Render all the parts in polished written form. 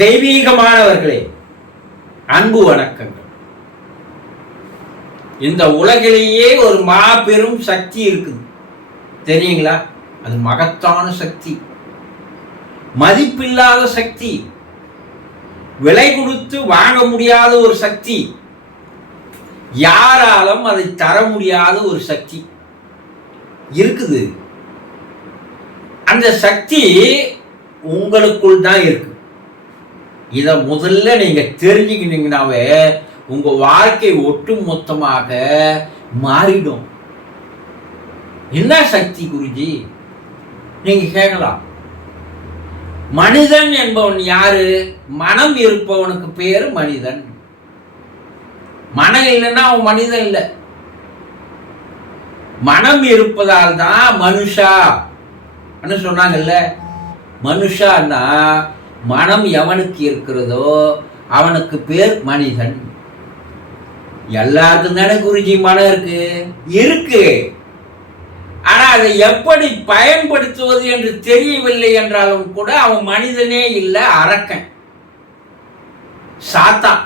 தெய்வீகமானவர்களே, அன்பு வணக்கங்கள். இந்த உலகிலேயே ஒரு மாபெரும் சக்தி இருக்குது, தெரியுங்களா? அது மகத்தான சக்தி, மதிப்பில்லாத சக்தி, விலை கொடுத்து வாங்க முடியாத ஒரு சக்தி, யாராலும் அதை தர முடியாத ஒரு சக்தி இருக்குது. அந்த சக்தி உங்களுக்குள் தான் இருக்கு. இதை முதல்ல நீங்க தெரிஞ்சுக்கிட்டீங்கன்னாவே உங்க வாழ்க்கை ஒட்டு மொத்தமாக மாறிடும். என்ன சக்தி குருஜி நீங்க கேட்கலாம். மனிதன் என்பவன் யாரு? மனம் இருப்பவனுக்கு பேரு மனிதன். மனம் இல்லைன்னா அவன் மனிதன் இல்லை. மனம் இருப்பதால் தான் மனுஷா சொன்னாங்கல்ல. மனுஷான்னா மனம் எவனுக்கு இருக்கிறதோ அவனுக்கு பேர் மனிதன். எல்லாருக்கும் தானே குருஜி மனம் இருக்கு. ஆனா அதை எப்படி பயன்படுத்துவது என்று தெரியவில்லை என்றாலும் கூட அவன் மனிதனே இல்லை, அரக்கன், சாத்தான்.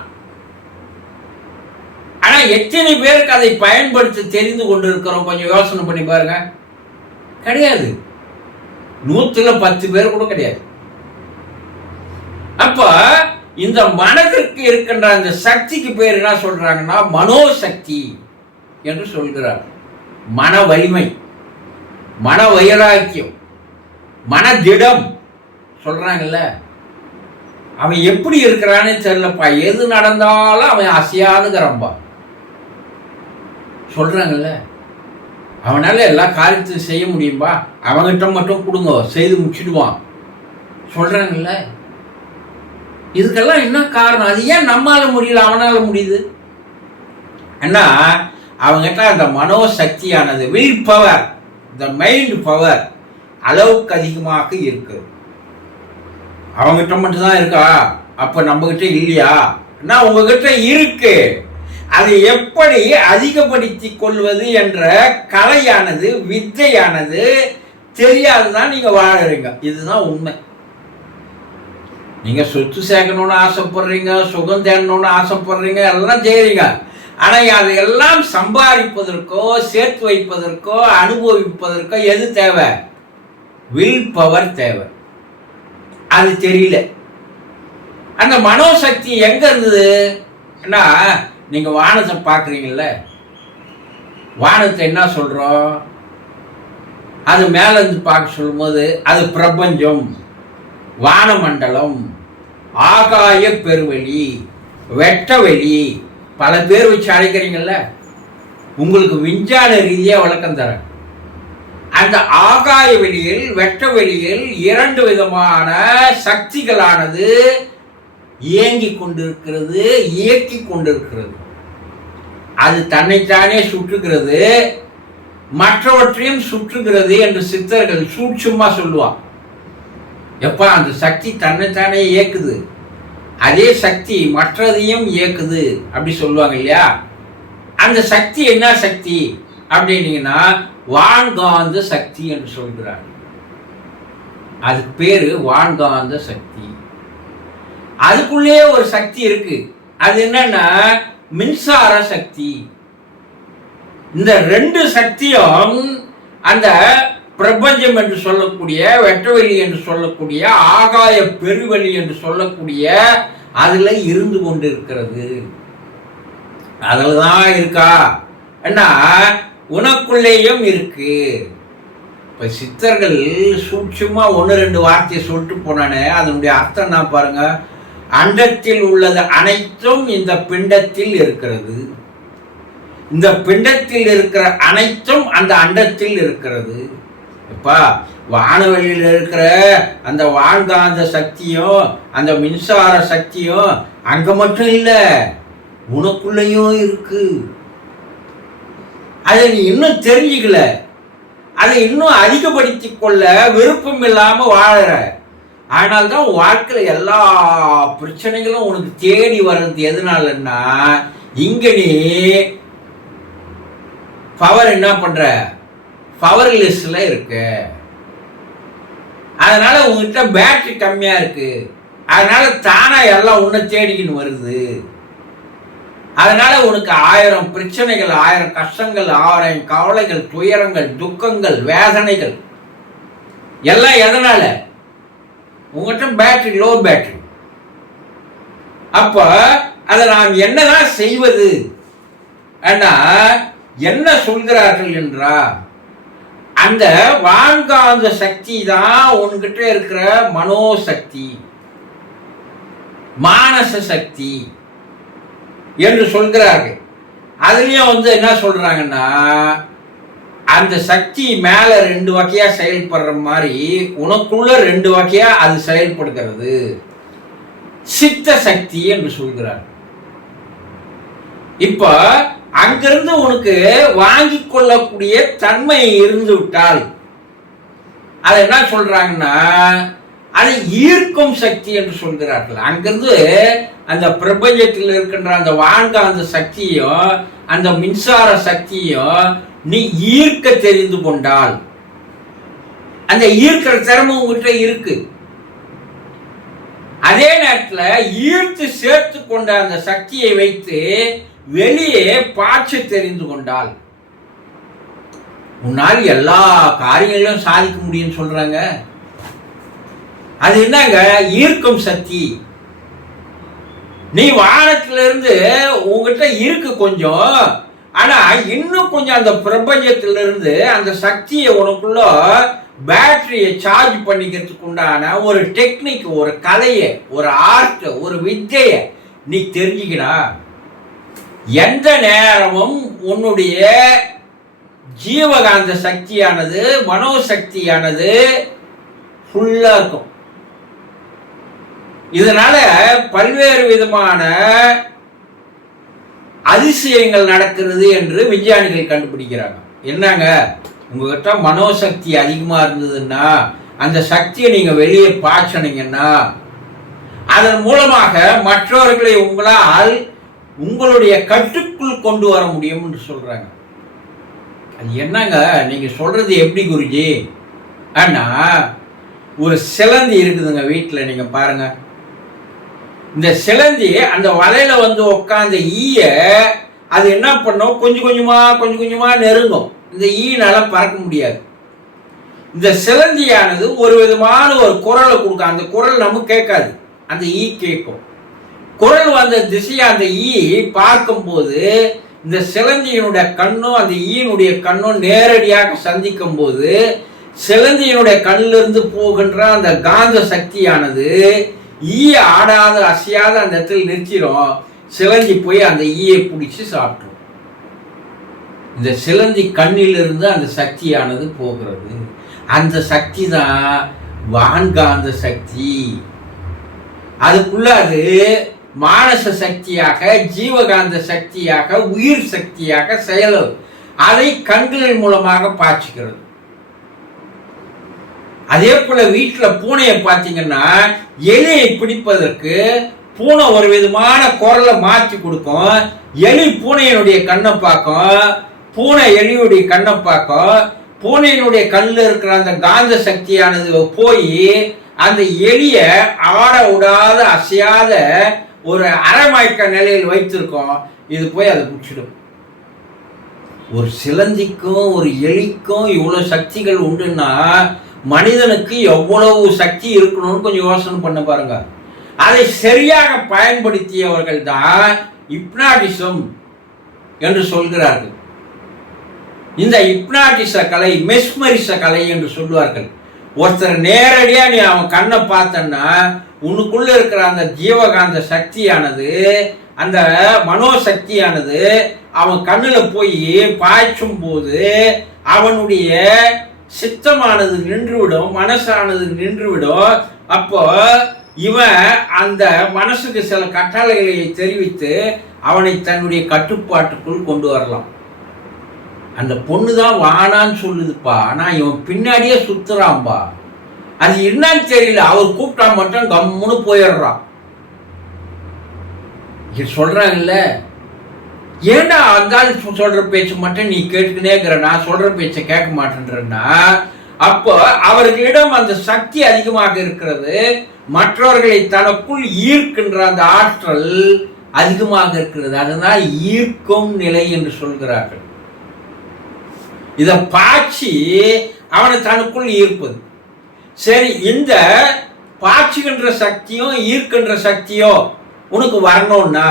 ஆனா எத்தனை பேருக்கு அதை பயன்படுத்தி தெரிந்து கொண்டு இருக்கிறோம்? கொஞ்சம் யோசனை பண்ணி பாருங்க. கிடையாது. 100 பேர் கூட கிடையாது. அப்ப இந்த மனதிற்கு இருக்கின்ற அந்த சக்திக்கு பேர் என்ன சொல்றாங்கன்னா மனோசக்தி என்று சொல்கிறார். மன வலிமை, மன வைராக்கியம், மன திடம் சொல்றாங்கல்ல. அவன் எப்படி இருக்கிறான்னு தெரியலப்பா, எது நடந்தாலும் அவன் அசையாதுங்கிறப்பா சொல்றாங்கல்ல. அவனால எல்லா காரியத்தையும் செய்ய முடியும்பா, அவன்கிட்ட மட்டும் கொடுங்க, செய்து முடிச்சிடுவான் சொல்றாங்கல்ல. இதுக்கெல்லாம் என்ன காரணம்? அது ஏன் நம்மால முடியல, அவனால முடியுது? ஏன்னா அவங்ககிட்ட அந்த மனோசக்தியானது, வில் பவர், இந்த மைண்ட் பவர் அளவுக்கு அதிகமாக இருக்கு. அவங்ககிட்ட மட்டும்தான் இருக்கா, அப்ப நம்ம கிட்ட இல்லையா? உங்ககிட்ட இருக்கு. அதை எப்படி அதிகப்படுத்தி கொள்வது என்ற கலையானது, வித்தையானது தெரியாதுதான் நீங்க வாழறீங்க. இதுதான் உண்மை. நீங்க சொத்து சேர்க்கணும்னு ஆசைப்படுறீங்க, சுகம் தேடணும்னு ஆசைப்படுறீங்க, எல்லாம் செய்யறீங்க. ஆனா அதையெல்லாம் சம்பாதிப்பதற்கோ சேர்த்து வைப்பதற்கோ அனுபவிப்பதற்கோ எது தேவை? வில் பவர் தேவை. அது தெரியல. அந்த மனோசக்தி எங்க இருந்தது? நீங்க வானத்தை பார்க்குறீங்கல்ல, வானத்தை என்ன சொல்றோம்? அது மேல இருந்து பார்க்க சொல்லும் போது அது பிரபஞ்சம், வானமண்டலம், ஆகாய பெருவெளி, வெட்டவெளி, பல பேர் வச்சு அழைக்கிறீங்கல்ல. உங்களுக்கு விஞ்ஞான ரீதியா விளக்கம் தரேன். அந்த ஆகாய வெளியில், வெட்ட வெளியில் 2 விதமான சக்திகளானது இயங்கிக் கொண்டிருக்கிறது, இயக்கி கொண்டிருக்கிறது. அது தன்னைத்தானே சுற்றுகிறது, மற்றவற்றையும் சுற்றுகிறது என்று சித்தர்கள் சூட்சுமா சொல்லுவான். எப்ப அந்த சக்தி தன்னைத்தானே இயக்குது, அதே சக்தி மற்றதையும் இயக்குது அப்படி சொல்லுவாங்க இல்லையா? அந்த சக்தி என்ன சக்தி அப்படின்னீங்கன்னா வான்காந்த சக்தி என்று சொல்கிறார். அதுக்கு பேரு வான்காந்த சக்தி. அதுக்குள்ளே ஒரு சக்தி இருக்கு. அது என்னன்னா மின்சார சக்தி. இந்த 2 சக்தியும் அந்த பிரபஞ்சம் என்று சொல்லக்கூடிய, வெட்டவெளி என்று சொல்லக்கூடிய, ஆகாய பெருவெளி என்று சொல்லக்கூடிய அதுல இருந்து கொண்டு இருக்கிறது. அதுலதான் இருக்கா? என்ன உனக்குள்ளேயும் இருக்கு. இப்ப சித்தர்கள் சூட்சுமா 1-2 வார்த்தையை சொல்லிட்டு போனானே, அதனுடைய அர்த்தம் என்ன பாருங்க. அண்டத்தில் உள்ளது அனைத்தும் இந்த பிண்டத்தில் இருக்கிறது, இந்த பிண்டத்தில் இருக்கிற அனைத்தும் அந்த அண்டத்தில் இருக்கிறது. இப்ப வானவெளியில் இருக்கிற அந்த வான்காந்த சக்தியும் அந்த மின்சார சக்தியும் அங்க மட்டும் இல்ல, உனக்குள்ளேயும் இருக்கு. அதை நீ இன்னும் தெரிஞ்சுக்கல, அதை இன்னும் அதிகப்படுத்தி கொள்ள விருப்பம் இல்லாம வாழற. அதனால்தான் வாழ்க்கையில எல்லா பிரச்சனைகளும் உனக்கு தேடி வர்றது. எதனாலன்னா இங்க நீ பவர் என்ன பண்ற, பவர்லெஸ்ல இருக்கு. அதனால உங்ககிட்ட பேட்டரி கம்மியா இருக்கு. அதனால தானா எல்லாம் உன்னை தேடிக்கின்னு வருது. அதனால உனக்கு 1000 பிரச்சனைகள், 1000 கஷ்டங்கள், 1000 கவலைகள், துயரங்கள், துக்கங்கள், வேதனைகள் எல்லாம் எதனால? உங்ககிட்ட பேட்டரி லோ பேட்டரி. அப்ப அதை நாம் என்னதான் செய்வது? என்ன சொல்கிறார்கள் என்றா, அந்த வான்காந்த சக்தி தான் உன்கிட்ட இருக்கிற மனோசக்தி, மானச சக்தி என்று சொல்கிறார்கள். அதுலயும் என்ன சொல்றாங்கன்னா, அந்த சக்தி மேல 2 வகையா செயல்படுற மாதிரி உனக்குள்ள 2 வகையா அது செயல்படுகிறது. சித்த சக்தி என்று சொல்கிறார். இப்ப அங்கிருந்து உனக்கு வாங்கி கொள்ளக்கூடிய தன்மை இருந்து விட்டால் அது என்ன சொல்றாங்கன்னா, அது ஈர்க்கும் சக்தி என்று சொல்கிறார்கள். அங்கிருந்து அந்த பிரபஞ்சத்தில் இருக்கின்ற அந்த வான்காந்த சக்தியும் அந்த மின்சார சக்தியும் நீ ஈர்க்க தெரிந்து கொண்டால், அந்த ஈர்க்கிற திறமை உங்ககிட்ட இருக்கு. அதே நேரத்தில் ஈர்த்து சேர்த்து கொண்ட அந்த சக்தியை வைத்து வெளியே பாய்ச்ச தெரிந்து கொண்டால் உன்னால் எல்லா காரியங்களையும் சாதிக்க முடியும்னு சொல்றாங்க. அது என்னங்க? ஈர்க்கும் சக்தி. நீ வானத்திலிருந்து உங்ககிட்ட இருக்கு கொஞ்சம், ஆனா இன்னும் கொஞ்சம் அந்த பிரபஞ்சத்திலிருந்து அந்த சக்தியை உனக்குள்ள பேட்டரியை சார்ஜ் பண்ணிக்கிறதுக்கு உண்டான ஒரு டெக்னிக், ஒரு கலையை, ஒரு ஆர்ட், ஒரு வித்தையை நீ தெரிஞ்சுக்கடா. எந்த நேரமும் உன்னுடைய ஜீவகாந்த சக்தியானது, மனோசக்தியானது ஃபுல்லா இருக்கும். இதனால பல்வேறு விதமான அதிசயங்கள் நடக்கிறது என்று விஞ்ஞானிகள் கண்டுபிடிக்கிறாங்க. என்னங்க, உங்ககிட்ட மனோசக்தி அதிகமா இருந்ததுன்னா அந்த சக்தியை நீங்க வெளியே பாய்ச்சனீங்கன்னா அதன் மூலமாக மற்றவர்களை உங்களால் உங்களுடைய கட்டுக்குள் கொண்டு வர முடியும் என்று சொல்றாங்க. அது என்னங்க நீங்க சொல்றது எப்படி குருஜி? ஆனா ஒரு சிலந்தி இருக்குதுங்க வீட்டில், நீங்க பாருங்க. இந்த சிலந்தி அந்த வலையில உட்கார்ந்த ஈய அது என்ன பண்ணும்? கொஞ்சம் கொஞ்சமா நெருங்கும். இந்த ஈனால பறக்க முடியாது. இந்த சிலந்தியானது ஒரு விதமான ஒரு குரலை கொடுக்கும். அந்த குரல் நமக்கு கேட்காது, அந்த ஈ கேட்கும். குரல் வந்த திசையை அந்த ஈ பார்க்கும்போது இந்த சிலந்தியினுடைய கண்ணும் அந்த ஈயினுடைய கண்ணும் நேரடியாக சந்திக்கும் போது சிலந்தியினுடைய கண்ணிலிருந்து போகின்ற அந்த காந்த சக்தியானது ஈய ஆடாத அசையாத அந்த இடத்துல நிறுத்திடும். சிலந்தி போய் அந்த ஈயை பிடிச்சி சாப்பிட்ரும். இந்த சிலந்தி கண்ணிலிருந்து அந்த சக்தியானது போகிறது. அந்த சக்தி தான் வான்காந்த சக்தி. அதுக்குள்ள அது மானச சக்தியாக, ஜீவகாந்த சக்தியாக, உயிர் சக்தியாக செயல். அதை கண்களின் மூலமாக பாய்ச்சிக்கிறது. அதே போல வீட்டில் பூனையை பார்த்தீங்கன்னா, எலியை பிடிப்பதற்கு பூனை ஒரு விதமான குரலை மாற்றி கொடுக்கும். எலி பூனையினுடைய கண்ணை பார்க்கும், பூனை எலியுடைய கண்ணை பார்க்கும். பூனையினுடைய கண்ணில் இருக்கிற அந்த காந்த சக்தியானது போய் அந்த எலிய ஆட விடாத அசையாத ஒரு அரைமயக்க நிலையில் வைத்திருக்கோம். இது போய் அதை பிடிச்சிடும். ஒரு சிலந்திக்கும் ஒரு எலிக்கும் இவ்வளவு சக்திகள் உண்டுன்னா மனிதனுக்கு எவ்வளவு சக்தி இருக்கணும்னு கொஞ்சம் யோசனை பண்ண பாருங்க. அதை சரியாக பயன்படுத்தியவர்கள் தான் இப்னாட்டிசம் என்று சொல்கிறார்கள். இந்த இப்னாட்டிச கலை, மெஸ்மரிச கலை என்று சொல்வார்கள். ஒருத்தர் நேரடியா நீ அவன் கண்ணை பார்த்தன்னா உனக்குள்ள இருக்கிற அந்த ஜீவகாந்த சக்தியானது, அந்த மனோசக்தியானது அவன் கண்ணுல போய் பாய்ச்சும் போது அவனுடைய சித்தமானது நின்றுவிடும், மனசானது நின்றுவிடும். அப்போ இவன் அந்த மனசுக்கு சில கட்டளைகளை தெரிவித்து அவனை தன்னுடைய கட்டுப்பாட்டுக்குள் கொண்டு வரலாம். அந்த பொண்ணு தான் வானான்னு சொல்லுதுப்பா, ஆனா இவன் பின்னாடியே சுத்துறான்பா. அது என்னன்னு தெரியல, அவர் கூப்பிட்டா மட்டும் கம்முன்னு போயிடுறான். சொல்றாங்கல்ல, ஏண்டா அந்த சொல்ற பேச்சு மட்டும் நீ கேட்டுக்கினே இருக்கிற, நான் சொல்ற பேச்சை கேட்க மாட்டேன்றன்னா அப்போ அவர்களிடம் அந்த சக்தி அதிகமாக இருக்கிறது, மற்றவர்களை தனக்குள் ஈர்க்கின்ற அந்த ஆற்றல் அதிகமாக இருக்கிறது. அதனால் ஈர்க்கும் நிலை என்று சொல்கிறார்கள். இதை பாய்ச்சி அவனை தனக்குள் ஈர்ப்பது. சரி, இந்த பாய்ச்சுகின்ற சக்தியும் ஈர்க்கின்ற சக்தியோ உனக்கு வரணும்னா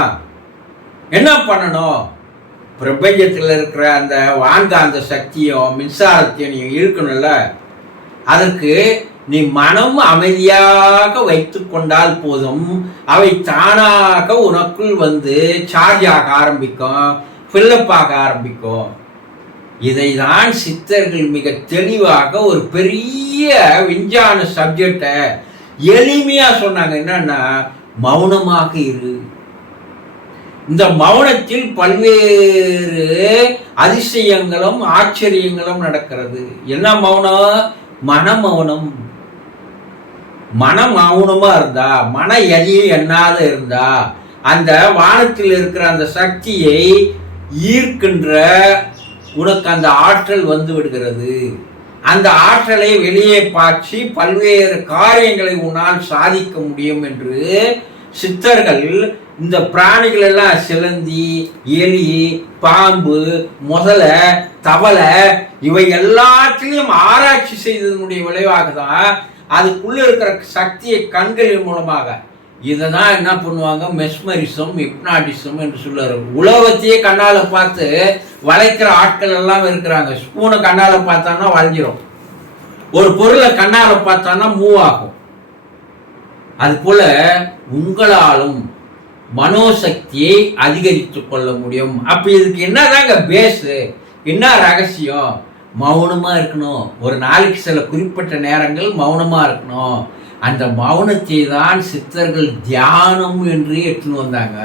என்ன பண்ணணும்? பிரபஞ்சத்தில் இருக்கிற அந்த வான்காந்த சக்தியும் மின்சாரத்தையும் நீ இழுக்கணும்ல. அதற்கு நீ மனம் அமைதியாக வைத்து கொண்டால் போதும், அவை தானாக உனக்குள் வந்து சார்ஜ் ஆக ஆரம்பிக்கும், ஃபில்லப் ஆக ஆரம்பிக்கும். இதை தான் சித்தர்கள் மிக தெளிவாக ஒரு பெரிய விஞ்ஞான சப்ஜெக்டை எளிமையா சொன்னாங்க. என்னன்னா, மௌனமாக இரு. இந்த மௌனத்தில் பல்வேறு அதிசயங்களும் ஆச்சரியங்களும் நடக்கிறது. என்ன மௌனம்? மன மௌனம். மன மௌனமா இருந்தா, மன எதையும் எண்ணாத இருந்தா, அந்த வானத்தில் இருக்கிற அந்த சக்தியை ஈர்க்கின்ற உனக்கு அந்த ஆற்றல் வந்து விடுகிறது. அந்த ஆற்றலை வெளியே பாய்ச்சி பல்வேறு காரியங்களை உன்னால் சாதிக்க முடியும் என்று சித்தர்கள் இந்த பிராணிகள் எல்லாம், சிலந்தி, எலி, பாம்பு, முதலை, தவளை, இவை எல்லாத்திலையும் ஆராய்ச்சி செய்ததனுடைய விளைவாக தான் அதுக்குள்ள இருக்கிற சக்தியை கண்களின் மூலமாக, இதை தான் என்ன பண்ணுவாங்க, மெஸ்மரிசம், ஹிப்னாட்டிசம் என்று சொல்லுவார். உலகத்தையே கண்ணால பார்த்து வளைக்கிற ஆட்கள் எல்லாம் இருக்கிறாங்க. ஸ்பூனை கண்ணால பார்த்தான்னா வளைஞ்சிரும், ஒரு பொருளை கண்ணால பார்த்தான்னா மூவ் ஆகும். அது போல உங்களாலும் மனோசக்தியை அதிகரித்து கொள்ள முடியும். அப்ப இதுக்கு என்னதாங்க பேஸு, என்ன ரகசியம்? மௌனமா இருக்கணும். ஒரு நாளைக்கு சில குறிப்பிட்ட நேரங்கள் மௌனமா இருக்கணும். அந்த மௌனத்தை தான் சித்தர்கள் தியானம் என்று எடுத்துன்னு வந்தாங்க.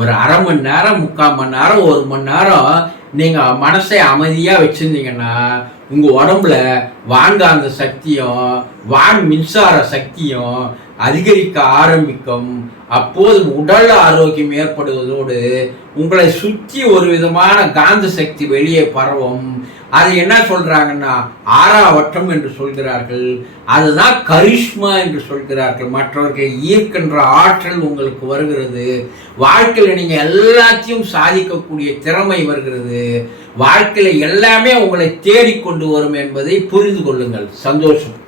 ஒரு அரை மணி நேரம், 3/4 மணி நேரம், 1 மணி நேரம் நீங்க மனசை அமைதியா வச்சிருந்தீங்கன்னா உங்க உடம்புல வான்காந்த சக்தியும் வான் மின்சார சக்தியும் அதிகரிக்க ஆரம்பிக்கும். அப்போது உடல் ஆரோக்கியம் ஏற்படுவதோடு உங்களை சுற்றி ஒரு விதமான காந்த சக்தி வெளியே பரவும். அது என்ன சொல்றாங்கன்னா ஆறாவட்டம் என்று சொல்கிறார்கள். அதுதான் கரிஷ்மா என்று சொல்கிறார்கள். மற்றவர்களை ஈர்க்கின்ற ஆற்றல் உங்களுக்கு வருகிறது. வாழ்க்கையில் நீங்க எல்லாத்தையும் சாதிக்கக்கூடிய திறமை வருகிறது. வாழ்க்கையில எல்லாமே உங்களை தேடிக்கொண்டு வரும் என்பதை புரிந்து கொள்ளுங்கள். சந்தோஷம்.